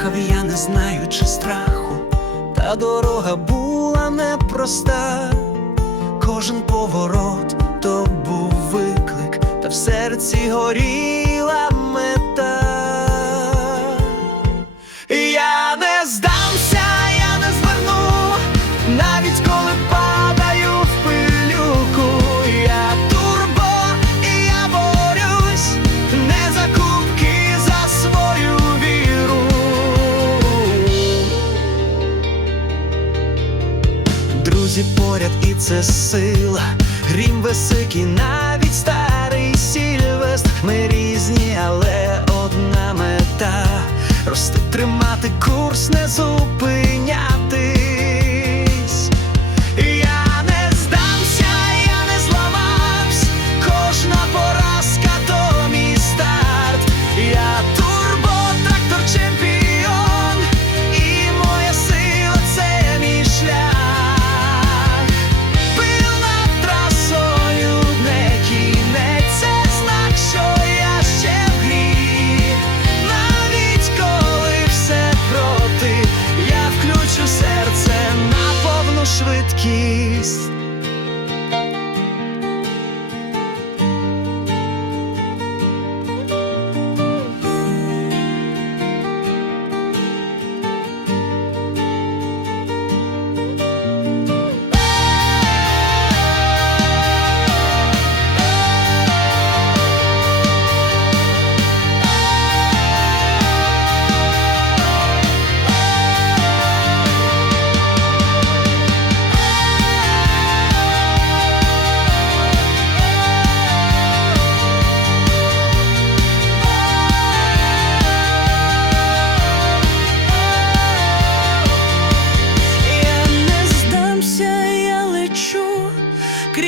Їхав я, не знаючи страху, та дорога була непроста. Кожен поворот то був виклик, та в серці горіла Друзі поряд, і це сила, грім високий, навіть старий сільвест. Ми різні, але одна мета рости, тримати курс, не зупинятись.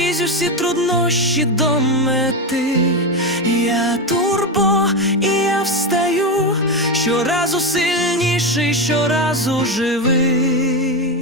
Крізь усі труднощі до мети. Я турбо, і я встаю щоразу сильніший, щоразу живий.